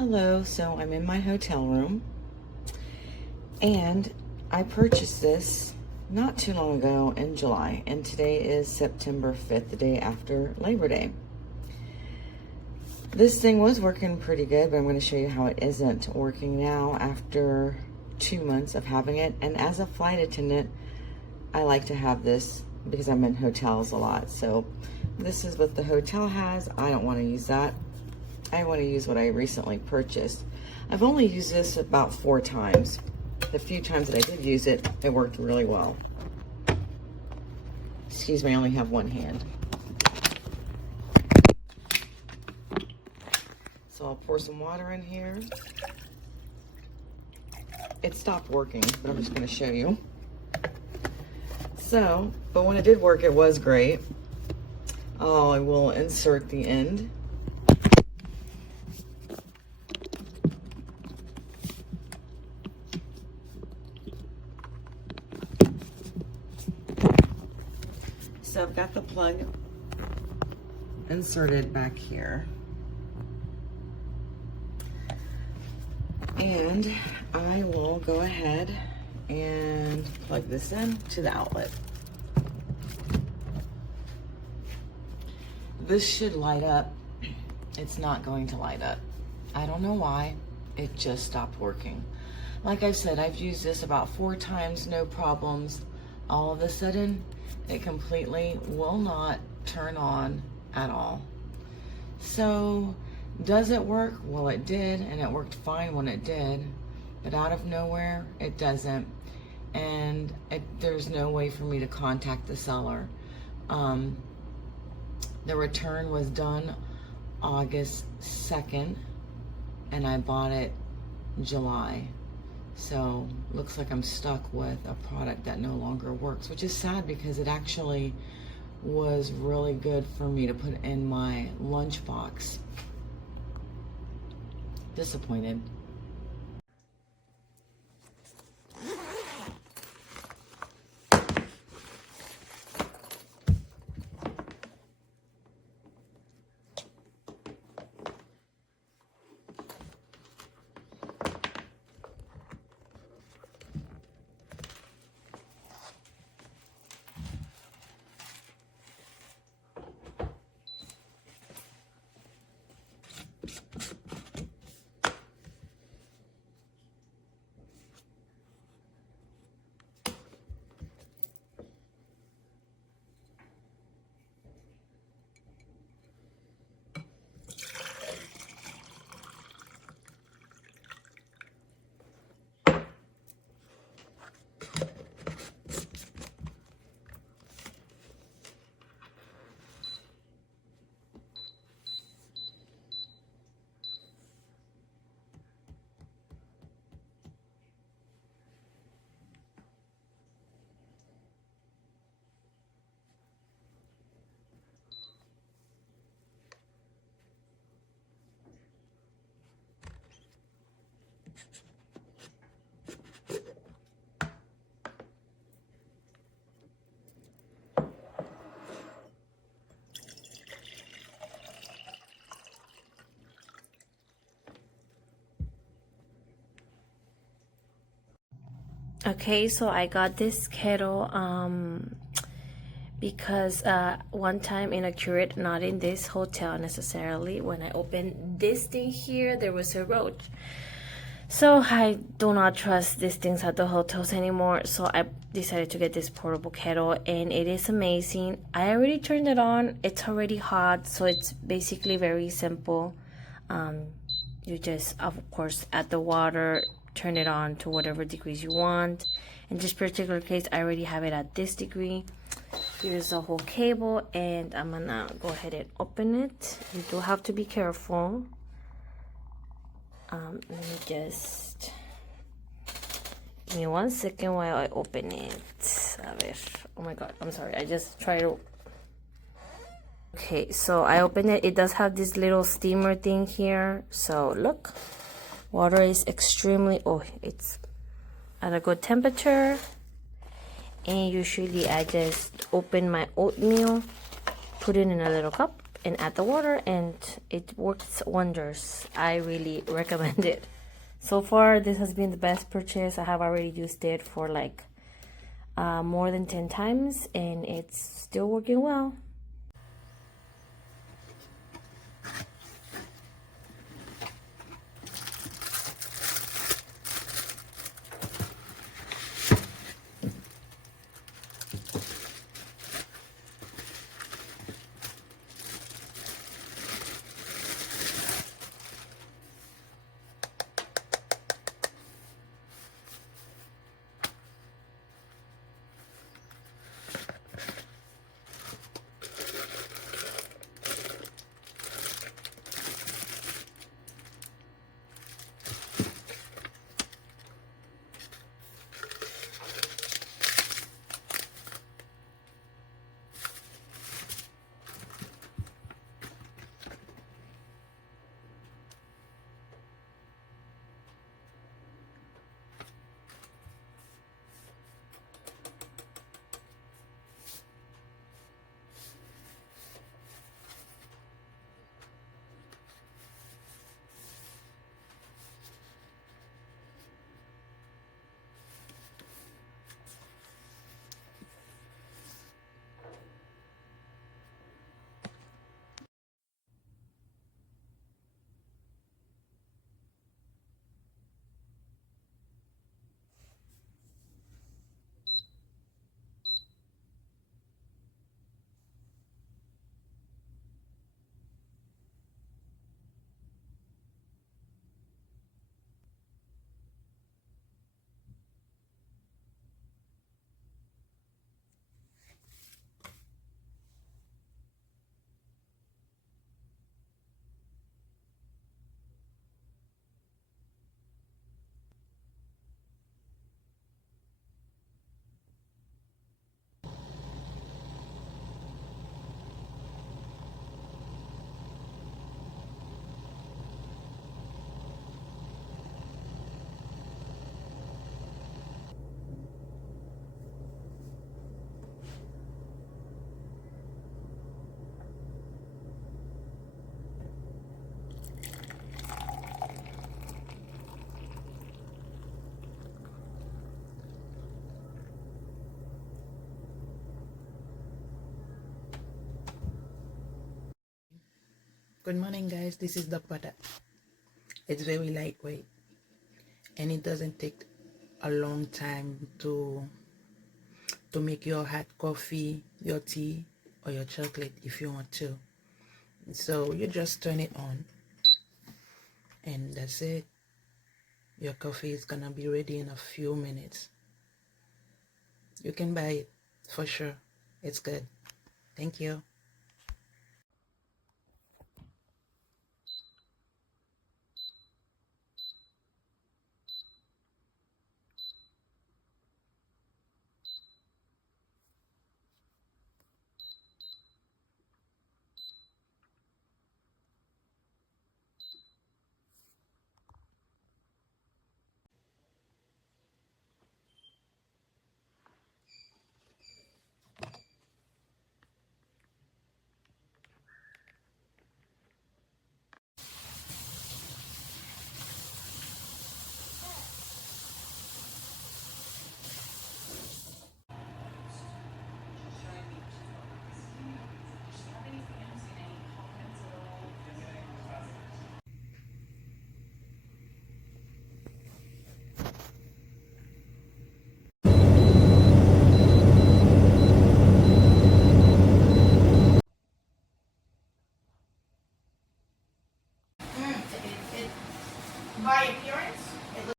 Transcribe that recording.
Hello, so I'm in my hotel room and I purchased this not too long ago in July, and today is September 5th, the day after Labor Day. This thing was working pretty good, but I'm going to show you how it isn't working now after 2 months of having it. And as a flight attendant, I like to have this because I'm in hotels a lot. So this is what the hotel has. I don't want to use that. I want to use what I recently purchased. I've only used this about 4 times. The few times that I did use it, it worked really well. Excuse me, I only have one hand. So I'll pour some water in here. It stopped working, but I'm just going to show you. So, but when it did work, it was great. Oh, I will insert the end. So I've got the plug inserted back here. And I will go ahead and plug this in to the outlet. This should light up. It's not going to light up. I don't know why. It just stopped working. Like I said, I've used this about 4 times, no problems. All of a sudden, it completely will not turn on at all. So, does it work? Well, it did, and it worked fine when it did, but out of nowhere, it doesn't. And there's no way for me to contact the seller. The return was done August 2nd, and I bought it July. So looks like I'm stuck with a product that no longer works, which is sad because it actually was really good for me to put in my lunchbox. Disappointed. Okay, so I got this kettle because one time in a curate, not in this hotel necessarily, when I opened this thing here, there was a roach. So I do not trust these things at the hotels anymore, so I decided to get this portable kettle, and it is amazing. I already turned it on. It's already hot, so it's basically very simple. You just, of course, add the water, turn it on to whatever degrees you want. In this particular case, I already have it at this degree. Here's the whole cable, and I'm gonna go ahead and open it. You do have to be careful. Let me just give me 1 second while I open it. A ver. Oh my god, I'm sorry. I just tried to. Okay, so I opened it. It does have this little steamer thing here. So look, water is extremely, it's at a good temperature. And usually I just open my oatmeal, put it in a little cup, and add the water, and it works wonders. I really recommend it. So far, this has been the best purchase. I have already used it for like more than 10 times, and it's still working well. Good morning, guys. This is the butter. It's very lightweight and it doesn't take a long time to make your hot coffee, your tea, or your chocolate if you want to. So you just turn it on and that's it. Your coffee is gonna be ready in a few minutes. You can buy it for sure. It's good. Thank you. By appearance,